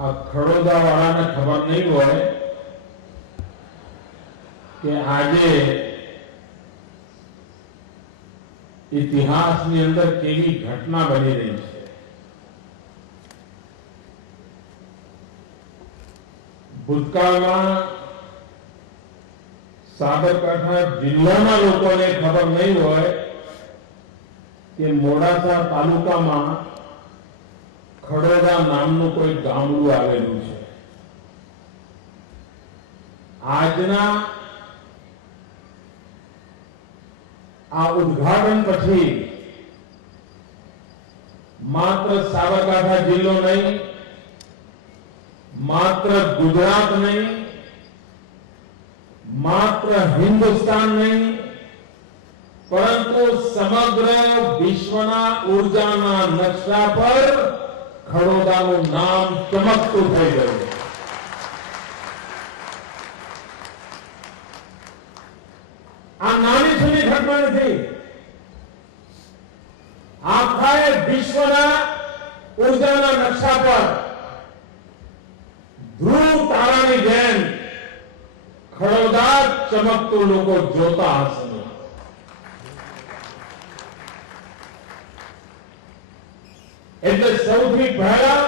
આ ખડોદાવાળાને ખબર નહીં હોય કે આજે ઇતિહાસની અંદર કેવી ઘટના બની રહી છે। ભૂતકાળમાં સાબરકાંઠા જિલ્લાના લોકોને ખબર નહીં હોય કે મોડાસા તાલુકામાં ખડોદા નામનું કોઈ ગામડું આવેલું છે। આજના આ ઉદ્ઘાટન પછી માત્ર સાબરકાંઠા જિલ્લો નહીં, માત્ર ગુજરાત નહીં, માત્ર હિન્દુસ્તાન નહીં, પરંતુ સમગ્ર વિશ્વના ઉર્જાના નકશા પર ખડોદાનું નામ ચમકતું થઈ ગયું। આ નાની સૂની ઘટના નથી। આખા વિશ્વના ઉર્જાના નકશા પર ધ્રુવ તારાની જેમ ખડોદા ચમકતું લોકો જોતા હશે। એટલે સૌથી પહેલા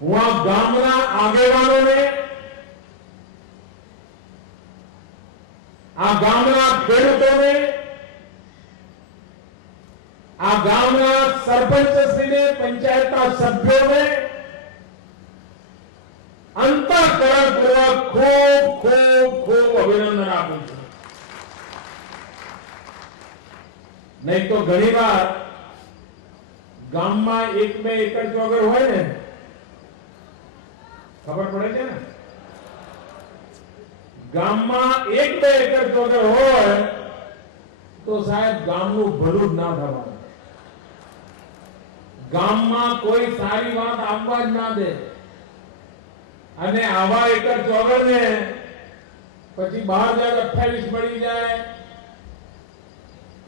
હું આ ગામના આગેવાનોને, આ ગામના ખેડૂતોને, આ ગામના સરપંચશ્રીને, પંચાયતના સભ્યોને અંતઃકરણપૂર્વક ખૂબ ખૂબ ખૂબ અભિનંદન આપું છું। નહીં તો ઘણીવાર ગામમાં 1-2 એકર ચોગર હોય ને, ખબર પડે છે ને, ગામમાં 1-2 એકર ચોગર હોય તો સાહેબ ગામનું ભલું જ ના થવાનું। ગામમાં કોઈ સારી વાત આવવા જ ના દે। અને આવા એકર ચોગર ને પછી 12,028 મળી જાય,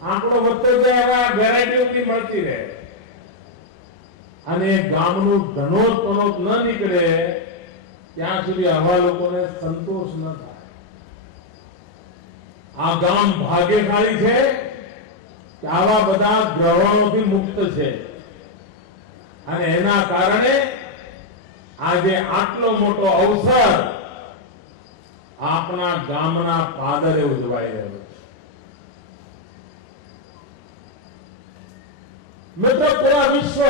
આંકડો વધતો જાય, એવા વેરાયટીઓની મળતી રહે અને ગામનું ધનોત ન નીકળે ત્યાં સુધી આવા લોકોને સંતોષ ન થાય। આ ગામ ભાગ્યશાળી છે કે આવા બધા ગ્રહોથી મુક્ત છે અને એના કારણે આજે આટલો મોટો અવસર આપણા ગામના પાદરે ઉજવાઈ રહ્યો છે। મિત્રો, પૂરા વિશ્વ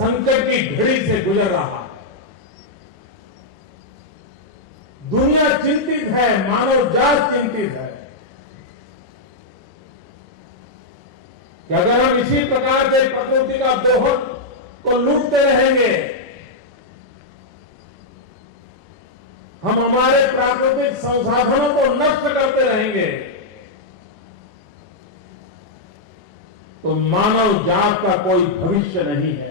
संकट की घड़ी से गुजर रहा है। दुनिया चिंतित है, मानव जात चिंतित है कि अगर हम इसी प्रकार से प्रकृति का दोहन को लूटते रहेंगे, हम हमारे प्राकृतिक संसाधनों को नष्ट करते रहेंगे, तो मानव जात का कोई भविष्य नहीं है।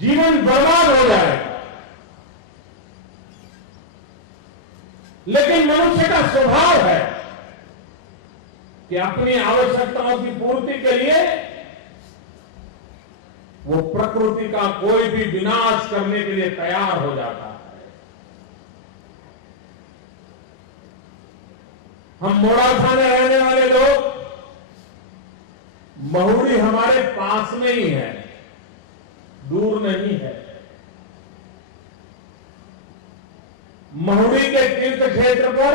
जीवन बर्बाद हो जाएगा। लेकिन मनुष्य का स्वभाव है कि अपनी आवश्यकताओं की पूर्ति के लिए वो प्रकृति का कोई भी विनाश करने के लिए तैयार हो जाता है। हम मोड़ासा में रहने वाले लोग, महुड़ी हमारे पास में ही है, दूर नहीं है। महुड़ी के तीर्थ क्षेत्र पर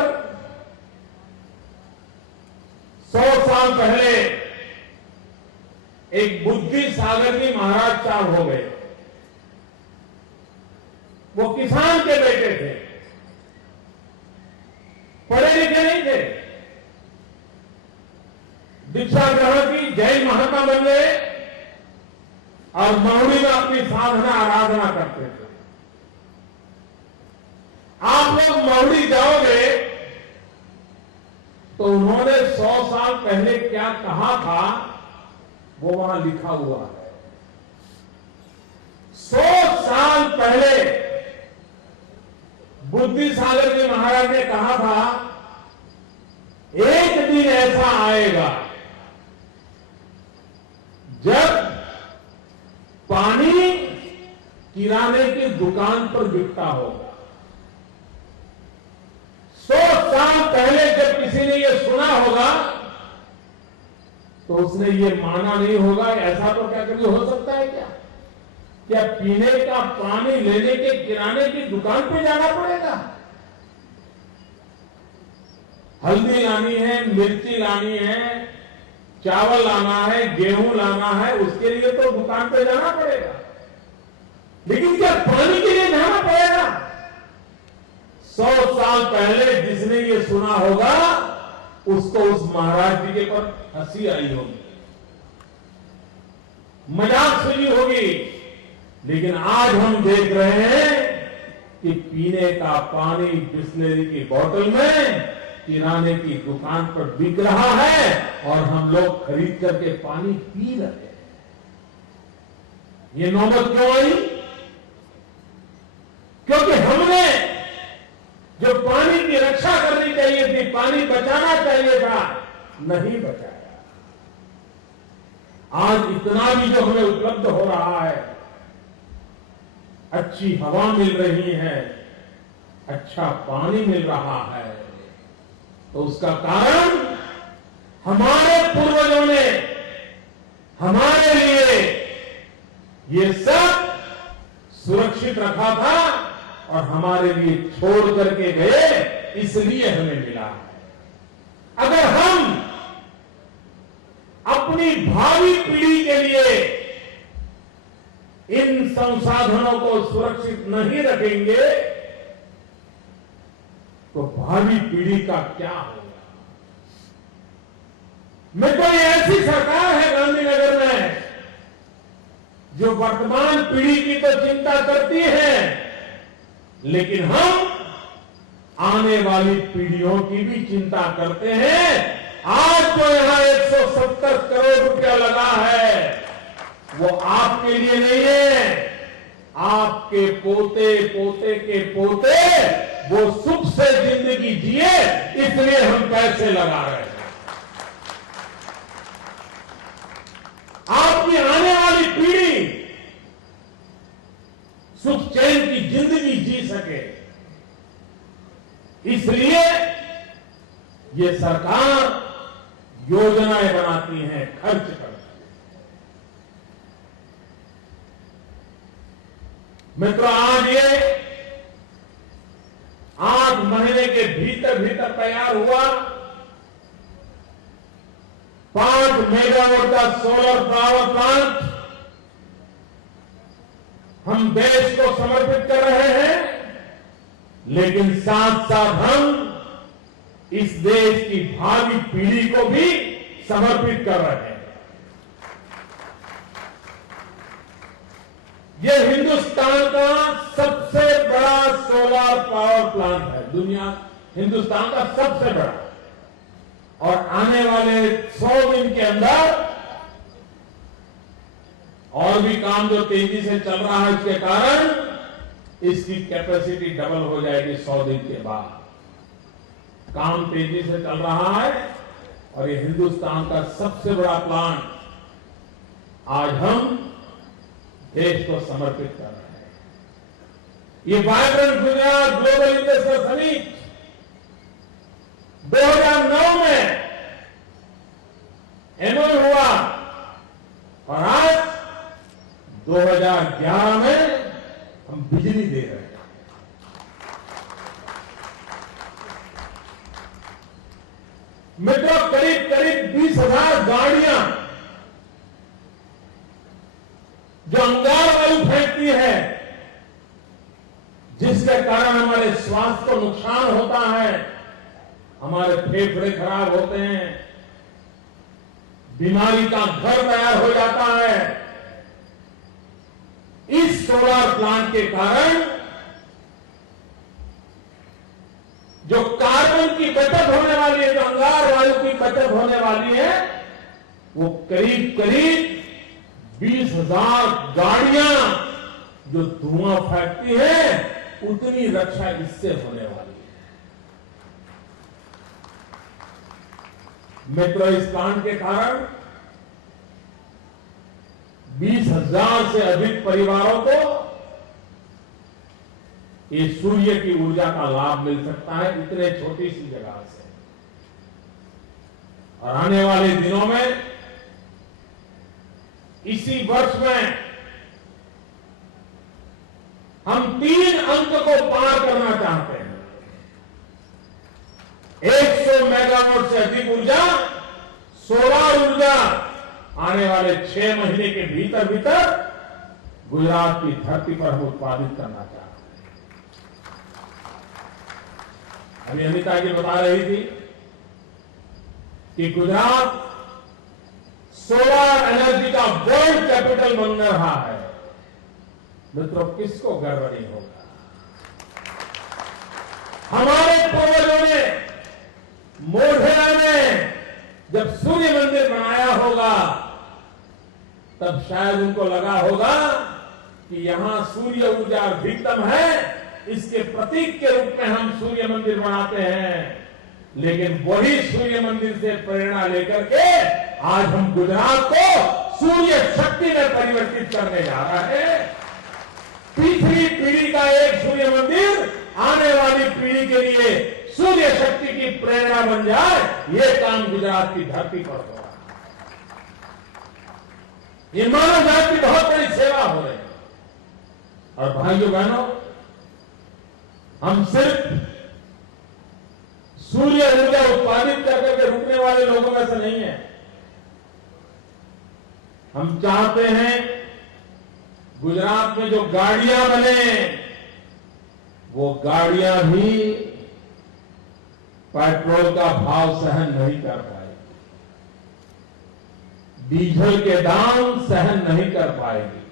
100 साल पहले एक बुद्धि सागर जी महाराज चार हो गए। वो किसान के बेटे थे, पढ़े लिखे नहीं थे। दीक्षा ग्रहण की, जैन महात्मा बन गए और महुड़ी में अपनी साधना आराधना करते थे। आप लोग महुड़ी जाओगे तो उन्होंने 100 साल पहले क्या कहा था वो वहां लिखा हुआ है। 100 साल पहले बुद्धि सागर जी महाराज ने कहा था, एक दिन ऐसा आएगा जब पानी किराने की दुकान पर बिकता होगा। 100 साल पहले जब किसी ने यह सुना होगा तो उसने ये माना नहीं होगा, ऐसा तो क्या कभी हो सकता है क्या? क्या पीने का पानी लेने के किराने की दुकान पे जाना पड़ेगा? हल्दी लानी है, मिर्ची लानी है, चावल लाना है, गेहूं लाना है, उसके लिए तो दुकान पे जाना पड़ेगा। लेकिन क्या पानी के लिए जाना पड़ेगा? 100 साल पहले जिसने ये सुना होगा उसको उस महाराज जी के पर हंसी आई होगी, मजाक सुनी होगी। लेकिन आज हम देख रहे हैं कि पीने का पानी बिस्लेरी की बोतल में किराने की दुकान पर बिक रहा है और हम लोग खरीद करके पानी पी रहे हैं। ये नौबत क्यों आई? क्योंकि हमने जो पानी की रक्षा करनी चाहिए थी, पानी बचाना चाहिए था, नहीं बचाया। आज इतना भी जो हमें उपलब्ध हो रहा है, अच्छी हवा मिल रही है, अच्छा पानी मिल रहा है, तो उसका कारण हमारे पूर्वजों ने हमारे लिए ये सब सुरक्षित रखा था और हमारे लिए छोड़ करके गए, इसलिए हमें मिला है। अगर हम अपनी भावी पीढ़ी के लिए इन संसाधनों को सुरक्षित नहीं रखेंगे तो भावी पीढ़ी का क्या होगा? में कोई ऐसी सरकार है गांधीनगर में जो वर्तमान पीढ़ी की तो चिंता करती है, लेकिन हम आने वाली पीढ़ियों की भी चिंता करते हैं। आज जो यहां 170 करोड़ रुपया लगा है वो आपके लिए नहीं है, आपके पोते पोते के पोते वो सुख से जिंदगी जिए, इसलिए हम पैसे लगा रहे हैं। आपकी आने वाली पीढ़ी सुख चैन की जिंदगी जी सके, इसलिए ये सरकार योजनाएं बनाती है, खर्च करती है। मित्रों, आज ये 8 महीने के भीतर भीतर तैयार हुआ 5 मेगावाट का सोलर पावर प्लांट हम देश को समर्पित कर रहे हैं, लेकिन साथ साथ हम इस देश की भावी पीढ़ी को भी समर्पित कर रहे हैं। ये हिंदुस्तान का सबसे बड़ा सोलर पावर प्लांट है, हिंदुस्तान का सबसे बड़ा, और आने वाले 100 दिन के अंदर और भी काम जो तेजी से चल रहा है उसके कारण इसकी कैपेसिटी डबल हो जाएगी 100 दिन के बाद। काम तेजी से चल रहा है और ये हिंदुस्तान का सबसे बड़ा प्लांट आज हम देश को समर्पित कर रहे हैं। ये vibrant Gujarat global investor summit 2009 में एमओयू हुआ और आज 2011 में हम बिजली दे रहे हैं। मित्रों, करीब करीब 20,000 गाड़ियां जो अंगार वायु फेंकती है, जिसके कारण हमारे स्वास्थ्य को नुकसान होता है, हमारे फेफड़े खराब होते हैं, बीमारी का घर तैयार हो जाता है। इस सोलर प्लांट के कारण जो कार्बन की बचत होने वाली है, जो अंगार वायु की बचत होने वाली है, वो करीब करीब 20,000 गाड़ियां जो धुआं फेंकती है उतनी रक्षा इससे होने वाली है। मित्रों, इस प्लांट के कारण 20,000 से अधिक परिवारों को ये सूर्य की ऊर्जा का लाभ मिल सकता है इतने छोटी सी जगह से। और आने वाले दिनों में इसी वर्ष में हम 3 अंक को पार करना चाहते हैं। 100 मेगावाट से अधिक ऊर्जा, सोलर ऊर्जा आने वाले 6 महीने के भीतर भीतर गुजरात की धरती पर हम उत्पादित करना चाहते हैं। अभी अनिता जी बता रही थी कि गुजरात सोलर एनर्जी का वर्ल्ड कैपिटल बन रहा है। मित्रों, किसको गर्व नहीं होगा? हमारे पूर्वजों ने मोढेरा में जब सूर्य मंदिर बनाया होगा तब शायद उनको लगा होगा कि यहां सूर्य ऊर्जा अधिकतम है, इसके प्रतीक के रूप में हम सूर्य मंदिर बनाते हैं। लेकिन वही सूर्य मंदिर से प्रेरणा लेकर के आज हम गुजरात को सूर्य शक्ति में परिवर्तित करने जा रहे हैं। तीसरी पीढ़ी का एक सूर्य मंदिर आने वाली पीढ़ी के लिए सूर्य शक्ति की प्रेरणा बन जाए, ये काम गुजरात की धरती पर हो रहा है। ये मानव जाति की बहुत बड़ी सेवा हो रही है। और भाइयों बहनों, हम सिर्फ सूर्य ऊर्जा उत्पादित करके रुकने वाले लोगों में से नहीं है। हम चाहते हैं गुजरात में जो गाड़ियां बने वो गाड़ियां भी पेट्रोल का भाव सहन नहीं कर पाएगी, डीजल के दाम सहन नहीं कर पाएगी।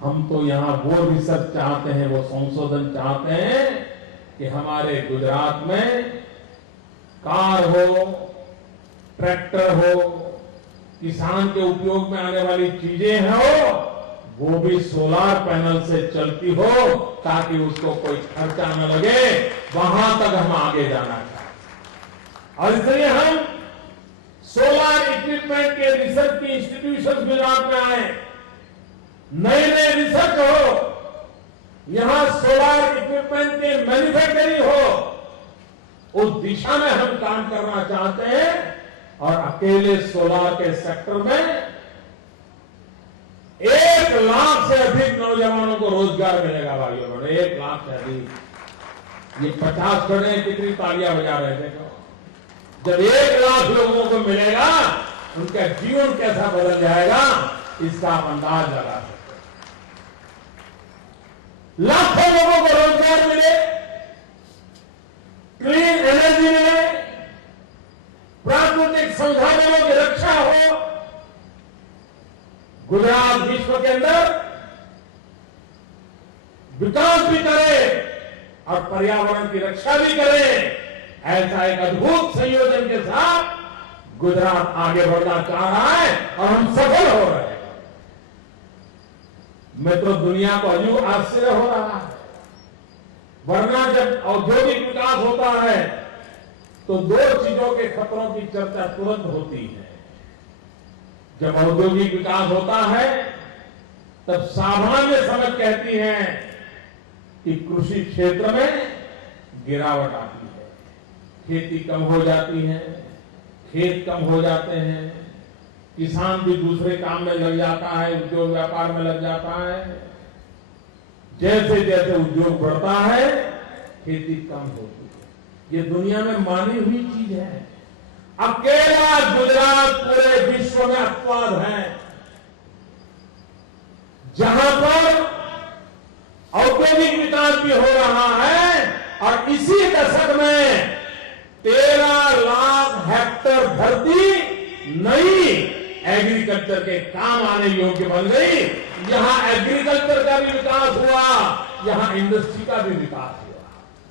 हम तो यहां वो रिसर्च चाहते हैं, वो संशोधन चाहते हैं कि हमारे गुजरात में कार हो, ट्रैक्टर हो, किसान के उपयोग में आने वाली चीजें हो, वो भी सोलार पैनल से चलती हो ताकि उसको कोई खर्चा न लगे। वहां तक हम आगे जाना चाहते। और इसलिए हम सोलार इक्विपमेंट के रिसर्च की इंस्टीट्यूशन गुजरात में आए, नए नए रिसर्च हो, यहां सोलार इक्विपमेंट के मैन्युफैक्चरिंग हो, उस दिशा में हम काम करना चाहते हैं। और अकेले सोलार के सेक्टर में 1 लाख से अधिक नौजवानों को रोजगार मिलेगा। भाइयों बहनों, 1 लाख से अधिक। ये 50 खड़े कितनी तालियां बजा रहे थे। जब 1 लाख लोगों को मिलेगा, उनका जीवन कैसा बदल जाएगा, इसका आप अंदाज लगा सकते। लाखों लोगों को रोजगार मिले, क्लीन एनर्जी मिले, प्राकृतिक संसाधनों की रक्षा हो, गुजरात विश्व के अंदर विकास भी करे और पर्यावरण की रक्षा भी करे। ऐसा एक अद्भुत संयोजन के साथ गुजरात आगे बढ़ना चाह रहा है और हम सफल हो रहे हैं। मित्रों, दुनिया को अजूब आश्चर्य हो रहा है। वरना जब औद्योगिक विकास होता है तो 2 चीजों के खतरों की चर्चा तुरंत होती है। जब औद्योगिक विकास होता है तब सामान्य समझ कहती है कि कृषि क्षेत्र में गिरावट आती है, खेती कम हो जाती है, खेत कम हो जाते हैं, किसान भी दूसरे काम में लग जाता है, उद्योग व्यापार में लग जाता है। जैसे जैसे उद्योग बढ़ता है, खेती कम होती है। ये दुनिया में मानी हुई चीज है। अकेला गुजरात पूरे विश्व में अपवाद है जहां पर औद्योगिक विकास भी हो रहा है और इसी दशक में 13 लाख हेक्टेयर धरती नई एग्रीकल्चर के काम आने योग्य बन गई। यहां एग्रीकल्चर का भी विकास हुआ, यहां इंडस्ट्री का भी विकास हुआ।